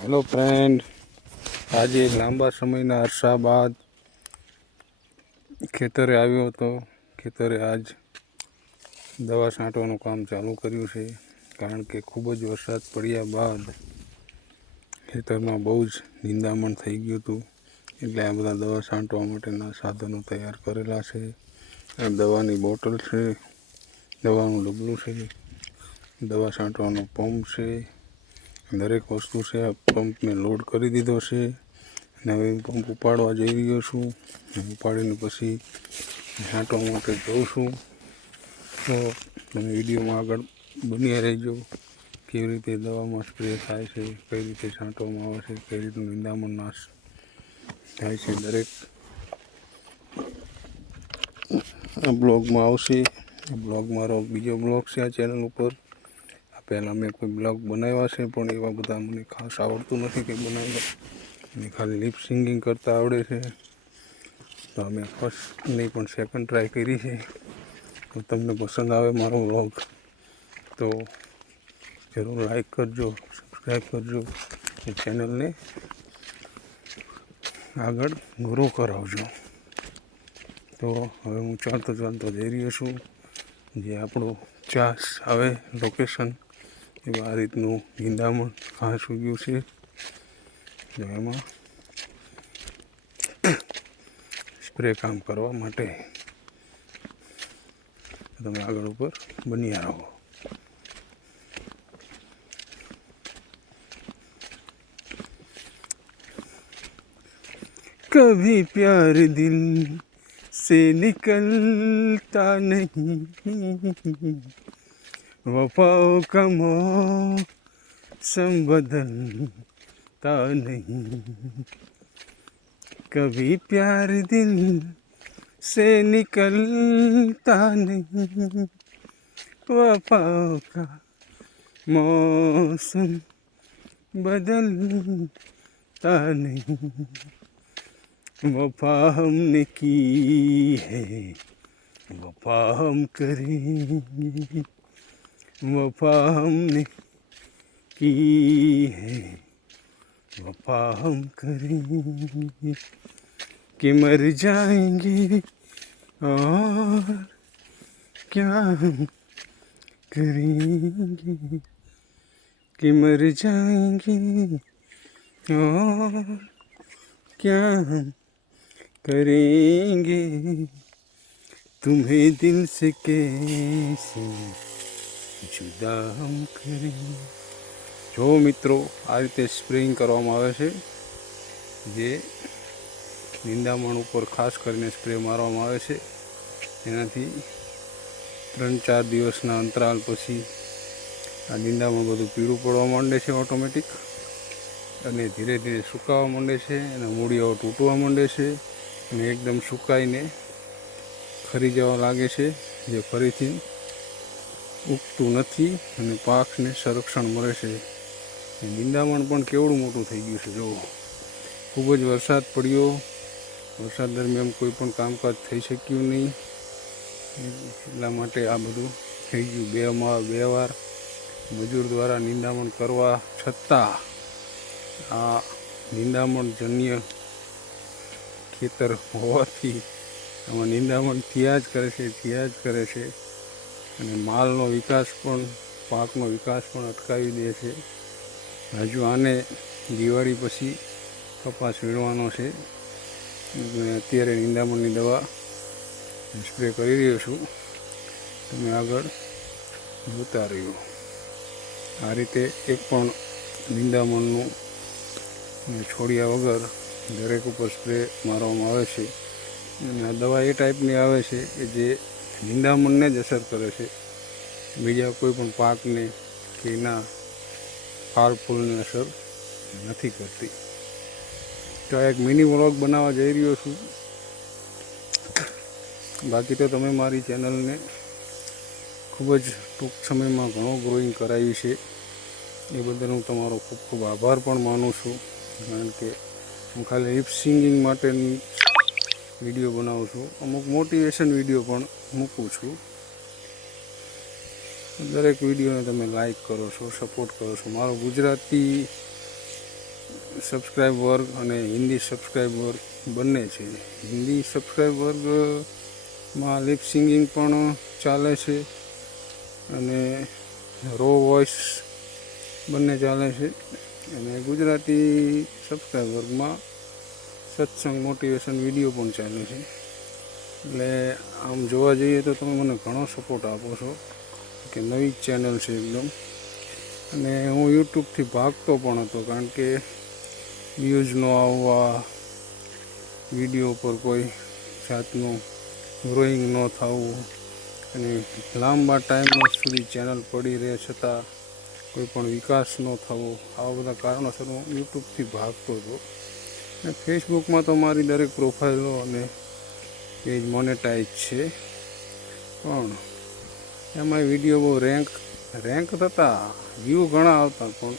Hello friend, આજે લાંબા સમયના અરસા બાદ ખેતરે આવ્યો હતો. ખેતરે આજ દવા છાંટવાનું કામ ચાલુ કર્યું છે, કારણ કે ખૂબ જ વરસાદ પડ્યા બાદ ખેતરમાં બહુ જ નિંદામણ થઈ ગયું હતું. એટલે આ બધા દવા છાંટવા માટેના સાધનો તૈયાર કરેલા છે. આ દવાની બોટલ છે, દવાનું ડબલું છે, દવા છાંટવાનો પંપ છે, દરેક વસ્તુ છે. આ પંપને લોડ કરી દીધો છે અને હવે હું પંપ ઉપાડવા જઈ રહ્યો છું. ઉપાડીને પછી છાંટવા માટે જઉં છું. તો તમે વિડીયોમાં આગળ બન્યા રહેજો. કેવી રીતે દવામાં સ્પ્રે થાય છે, કઈ રીતે છાંટવામાં આવે છે, કઈ રીતનું નિંદામણ નાશ થાય છે, દરેક આ બ્લોગમાં આવશે. આ બ્લોગ મારો બીજો બ્લોગ છે આ ચેનલ ઉપર. પહેલાં મેં કોઈ બ્લોગ બનાવ્યા છે, પણ એવા બધા મને ખાસ આવડતું નથી કે બનાવવા. મને ખાલી લિપ સિંગિંગ કરતાં આવડે છે. તો અમે ફર્સ્ટ નહીં પણ સેકન્ડ ટ્રાય કરી છે. તો તમને પસંદ આવે મારો બ્લોગ તો જરૂર લાઈક કરજો, સબસ્ક્રાઈબ કરજો, એ ચેનલને આગળ ગ્રો કરાવજો. તો હવે હું ચાલતો જઈ રહ્યો છું. જે આપણું ચાસ આવે લોકેશન, એવા આ રીતનું નિંદામણ ઘાસ ઉગ્યું છે. જો એમાં સ્પ્રે કામ કરવા માટે તમે આગળ ઉપર બન્યા રહો. कभी प्यार दिल से निकलता नहीं, वफाओं का मौसम बदलता नहीं. कभी प्यार दिल से निकलता नहीं, वफाओं का मौसम बदलता नहीं. वफा हमने की है, वफा हम करेंगे. वफा हमने की है, वफा हम करेंगे. कि मर जाएंगे और क्या हम करेंगे. कि मर जाएंगे और क्या हम करेंगे. तुम्हें दिल से कैसे जुदा हम करेंगे. જો મિત્રો, આ રીતે સ્પ્રેઇંગ કરવામાં આવે છે. જે નિંદામણ ઉપર ખાસ કરીને સ્પ્રે મારવામાં આવે છે. એનાથી 3-4 દિવસના અંતરાલ પછી આ નિંદામણ બધું પીળું પડવા માંડે છે ઓટોમેટિક, અને ધીરે ધીરે સુકાવા માંડે છે. અને મૂળિયાઓ તૂટવા માંડે છે અને એકદમ સુકાઈને ખરી જવા લાગે છે, જે ફરીથી ઉગતું નથી અને પાકને સંરક્ષણ મળે છે. નિંદામણ પણ કેવડું મોટું થઈ ગયું છે. જો ખૂબ જ વરસાદ પડ્યો, વરસાદ દરમિયાન કોઈ પણ કામકાજ થઈ શક્યું નહીં. એટલા માટે આ બધું થઈ ગયું. બે વાર મજૂર દ્વારા નિંદામણ કરવા છતાં આ નિંદામણજન્ય ખેતર હોવાથી આમાં નિંદામણ થયા જ કરે છે. અને માલનો વિકાસ પણ, પાકનો વિકાસ પણ અટકાવી દે છે. હજુ આને દિવાળી પછી કપાસ વીણવાનો છે. મેં અત્યારે નિંદામણની દવા સ્પ્રે કરી રહ્યો છું. તમે આગળ જોતા રહ્યો. આ રીતે એક પણ નિંદામણનું છોડ્યા વગર દરેક ઉપર સ્પ્રે મારવામાં આવે છે. અને આ દવા એ ટાઈપની આવે છે કે જે નિંદામણને જ અસર કરે છે, બીજા કોઈ પણ પાકને કે એના ફાલ ફૂલને અસર નથી કરતી. તો એક મિની વ્લોગ બનાવવા જઈ રહ્યો છું. બાકી તો તમે મારી ચેનલને ખૂબ જ ટૂંક સમયમાં ઘણો ગ્રોઈંગ કરાવી છે. એ બદલ હું તમારો ખૂબ ખૂબ આભાર પણ માનું છું. કારણ કે હું ખાલી લિપ સિંગિંગ માટેની વિડીયો બનાવું છું. અમુક મોટિવેશન વિડીયો પણ મૂકું છું. દરેક વિડીયોને તમે લાઈક કરો છો, સપોર્ટ કરો છો. મારો ગુજરાતી સબસ્ક્રાઈબ વર્ગ અને હિન્દી સબસ્ક્રાઈબ વર્ગ બંને છે. હિન્દી સબસ્ક્રાઈબ વર્ગમાં લિપ સિંગિંગ પણ ચાલે છે અને રો વોઇસ બંને ચાલે છે. અને ગુજરાતી સબસ્ક્રાઈબ વર્ગમાં સત્સંગ મોટિવેશન વિડીયો પણ ચાલે છે. એટલે આમ જોવા જઈએ તો તમે મને ઘણો સપોર્ટ આપો છો કે નવી ચેનલ છે એકદમ. અને હું યુટ્યુબથી ભાગતો પણ હતો, કારણ કે વ્યૂઝ ન આવવા, વિડીયો પર કોઈ જાતનું ગ્રોઈંગ ન થવું અને લાંબા ટાઈમ સુધી ચેનલ પડી રહે છતાં કોઈ પણ વિકાસ ન થવો, આવા બધા કારણોસર હું યુટ્યુબથી ભાગતો હતો. અને ફેસબુકમાં તો મારી દરેક પ્રોફાઇલો અને પેજ મોનેટાઈઝ છે, પણ એમાં વિડીયો બહુ રેન્ક થતા, વ્યૂ ઘણા આવતા, પણ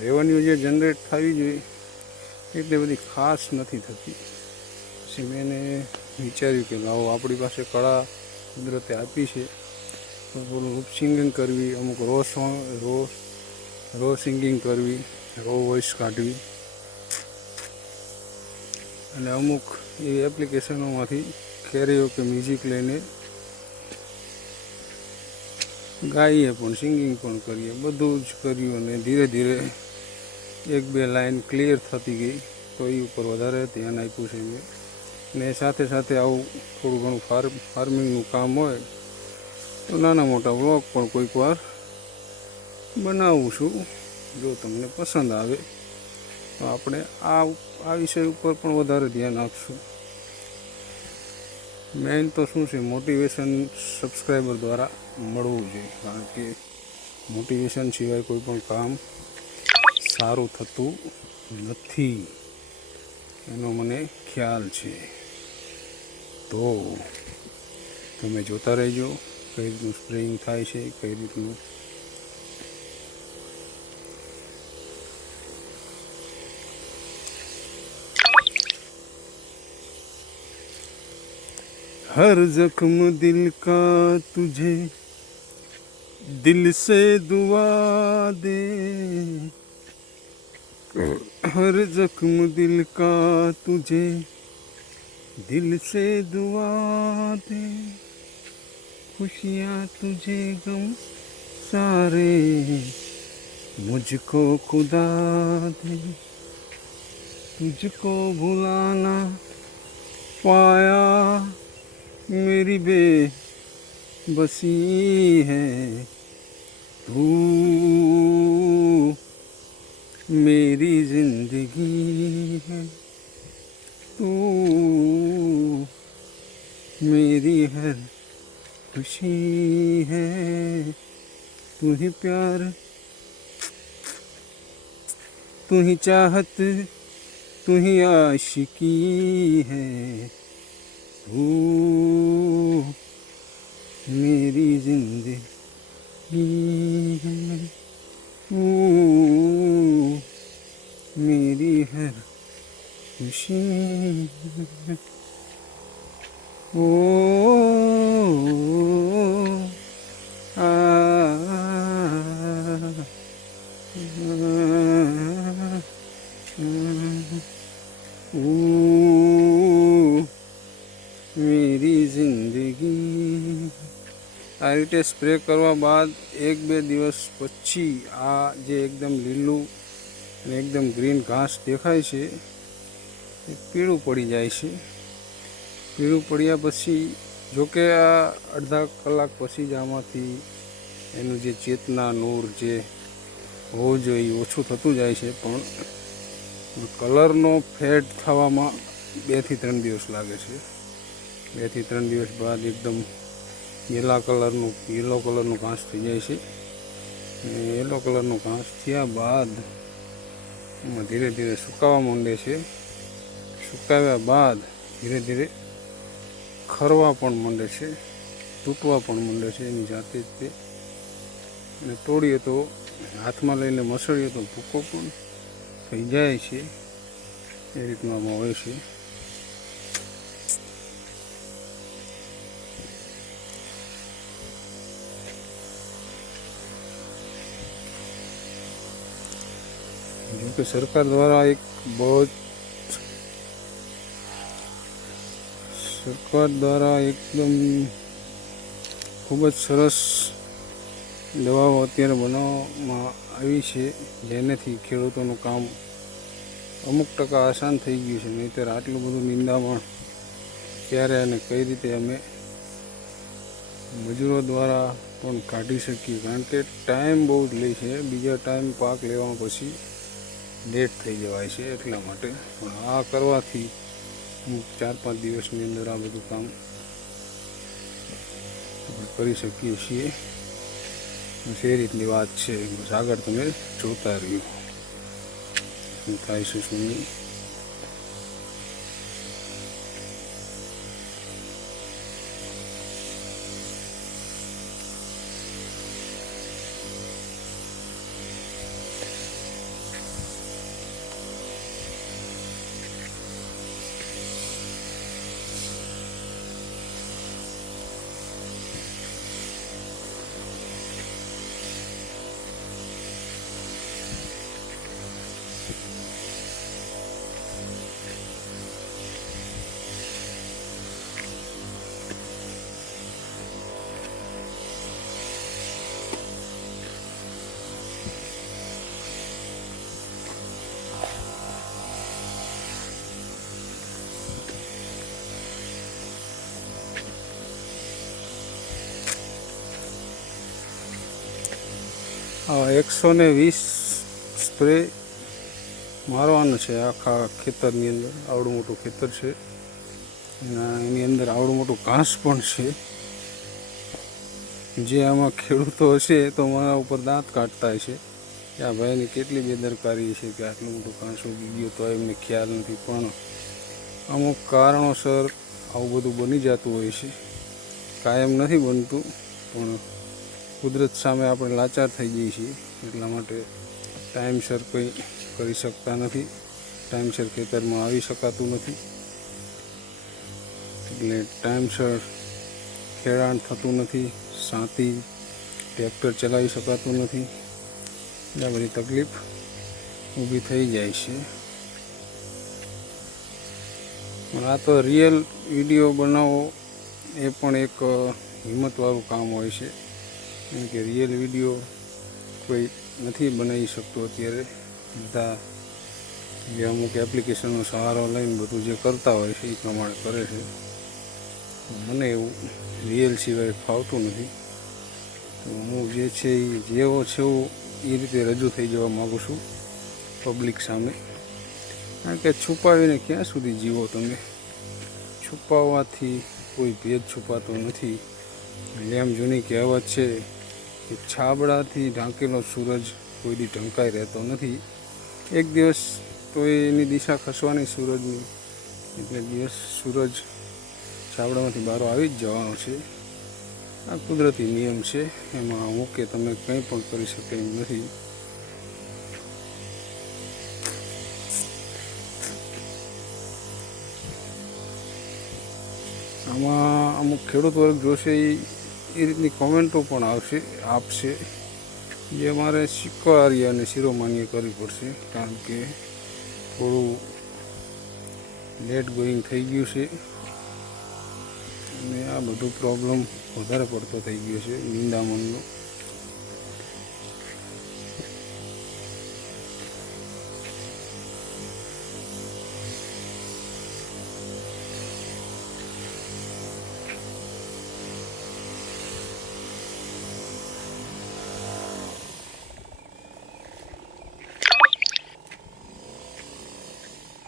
રેવન્યુ જે જનરેટ થવી જોઈએ એટલે બધી ખાસ નથી થતી. પછી મેં વિચાર્યું કે લાવો, આપણી પાસે કળા કુદરતે આપી છે તો થોડું લિપ સિંગિંગ કરવી, અમુક રો સિંગિંગ કરવી, રો વોઇસ કાઢવી અને અમુક એવી એપ્લિકેશનોમાંથી કેરીઓકે મ્યુઝિક લઈને ગાઈએ પણ, સિંગિંગ પણ કરીએ, બધું જ કર્યું. અને ધીરે ધીરે એક બે લાઈન ક્લિયર થતી ગઈ તો એ ઉપર વધારે ધ્યાન આપ્યું છે મેં. ને સાથે સાથે આવું થોડું ઘણું ફાર્મિંગનું કામ હોય તો નાના મોટા વ્લોગ પણ કોઈક વાર બનાવું છું. જો તમને પસંદ આવે તો આપણે આ વિષય ઉપર પણ વધારે ધ્યાન આપશું. મેઇન તો શું છે, મોટિવેશન સબસ્ક્રાઈબર દ્વારા મળવું જોઈએ, કારણ કે મોટિવેશન સિવાય કોઈ પણ કામ સારું થતું નથી, એનો મને ખ્યાલ છે. તો તમે જોતા રહેજો કઈ રીતનું સ્પ્રેઇંગ થાય છે, કઈ રીતનું हर जख्म दिल का तुझे दिल से दुआ दे, हर जख्म दिल का तुझे दिल से दुआ दे, खुशियाँ तुझे गम सारे मुझको खुदा दे, तुझको भुलाना पाया मेरी बेबसी है, तू मेरी जिंदगी है, तू मेरी हर खुशी है, तू ही प्यार, तू ही चाहत, तू ही आशिकी है, तू मेरी जिंदगी है, तू मेरी हर खुशी है. ओ आ मेरी जिंदगी. આ રીતે સ્પ્રે કરવા બાદ 1-2 દિવસ પછી આ જે એકદમ લીલું અને એકદમ ગ્રીન ઘાસ દેખાય છે એ પીળું પડી જાય છે. પીળું પડ્યા પછી, જોકે આ અડધા કલાક પછી જ આમાંથી એનું જે ચેતના નૂર જે હોવું જોઈએ ઓછું થતું જાય છે, પણ કલરનો ફેડ થવામાં 2 થી 3 દિવસ લાગે છે. 2 થી 3 દિવસ બાદ એકદમ યલો કલરનું ઘાસ થઈ જાય છે. યલો કલરનું ઘાસ થયા બાદ એમાં ધીરે ધીરે સુકાવા માંડે છે. સુકાવ્યા બાદ ધીરે ધીરે ખરવા પણ માંડે છે, તૂટવા પણ માંડે છે એની જાતે જ તે. અને તોડીએ તો, હાથમાં લઈને મસળીએ તો ભૂકો પણ થઈ જાય છે. એ રીતનું આમાં હોય છે. જોકે સરકાર દ્વારા એક બહુ સરકાર દ્વારા એકદમ ખૂબ જ સરસ દવાઓ અત્યારે બનાવવામાં આવી છે, જેનાથી ખેડૂતોનું કામ અમુક ટકા આસાન થઈ ગયું છે. નહીંતર આટલું બધું નિંદામણ ક્યારે અને કઈ રીતે અમે મજૂરો દ્વારા પણ કાઢી શકીએ, કારણ કે ટાઈમ બહુ જ લે છે. બીજા ટાઈમ પાક લેવામાં પછી લેટ થઈ જવાય છે. એટલા માટે પણ આ કરવાથી 4-5 દિવસની અંદર આ બધું કામ કરી શકીએ છીએ. બસ એ રીતની વાત છે. બસ આગળ તમે જોતા રહ્યો શું થાય છે શું નહીં. આ 120 સ્પ્રે મારવાનો છે આખા ખેતરની અંદર. આવડું મોટું ખેતર છે, એની અંદર આવડું મોટું ઘાસ પણ છે. જે આમાં ખેડૂતો હશે તો મારા ઉપર દાંત કાઢતા હશે કે આ ભાઈની કેટલી બેદરકારી છે કે આટલું મોટું ઘાસ ઉગી ગયું તો એમને ખ્યાલ નથી. પણ અમુક કારણોસર આવું બધું બની જતું હોય છે. કાયમ નથી બનતું, પણ કુદરત સામે આપણે લાચાર થઈ જઈએ છીએ. એટલા માટે ટાઈમસર કંઈ કરી શકતા નથી, ટાઈમસર ખેતરમાં આવી શકાતું નથી, એટલે ટાઈમસર ખેડાણ થતું નથી, સાથી ટ્રેક્ટર ચલાવી શકાતું નથી. આ બધી તકલીફ ઊભી થઈ જાય છે. પણ આ તો રિયલ વિડીયો બનાવવો એ પણ એક હિંમતવાળું કામ હોય છે, કેમ કે રિયલ વિડીયો કોઈ નથી બનાવી શકતો અત્યારે. બધા જે અમુક એપ્લિકેશનનો સહારો લઈને બધું જે કરતા હોય છે એ પ્રમાણે કરે છે. મને એવું રિયલ સિવાય ફાવતું નથી. તો હું જે છે એ જેવો છે એ રીતે રજૂ થઈ જવા માગું છું પબ્લિક સામે. કારણ કે છુપાવીને ક્યાં સુધી જીવો તમે? છુપાવવાથી કોઈ ભેદ છુપાતો નથી. જેમ જૂની કહેવત છે કે છાબડાથી ઢાંકેલો સૂરજ કોઈ દી ઢંકાઈ રહેતો નથી. એક દિવસ તો એની દિશા ખસવાની સૂરજની, એટલે દિવસ સૂરજ છાબડામાંથી બહાર આવી જ જવાનો છે. આ કુદરતી નિયમ છે, એમાં અમુક કે તમે કંઈ પણ કરી શકે એમ નથી. આમાં અમુક ખેડૂત વર્ગ જોશે એ રીતની કોમેન્ટો પણ આપશે જે મારે સ્વીકાર્ય અને શિરોમાન્ય કરવી પડશે, કારણ કે થોડું લેટ ગોઈંગ થઈ ગયું છે અને આ બધું પ્રોબ્લેમ વધારે પડતો થઈ ગયો છે નિંદામણનો.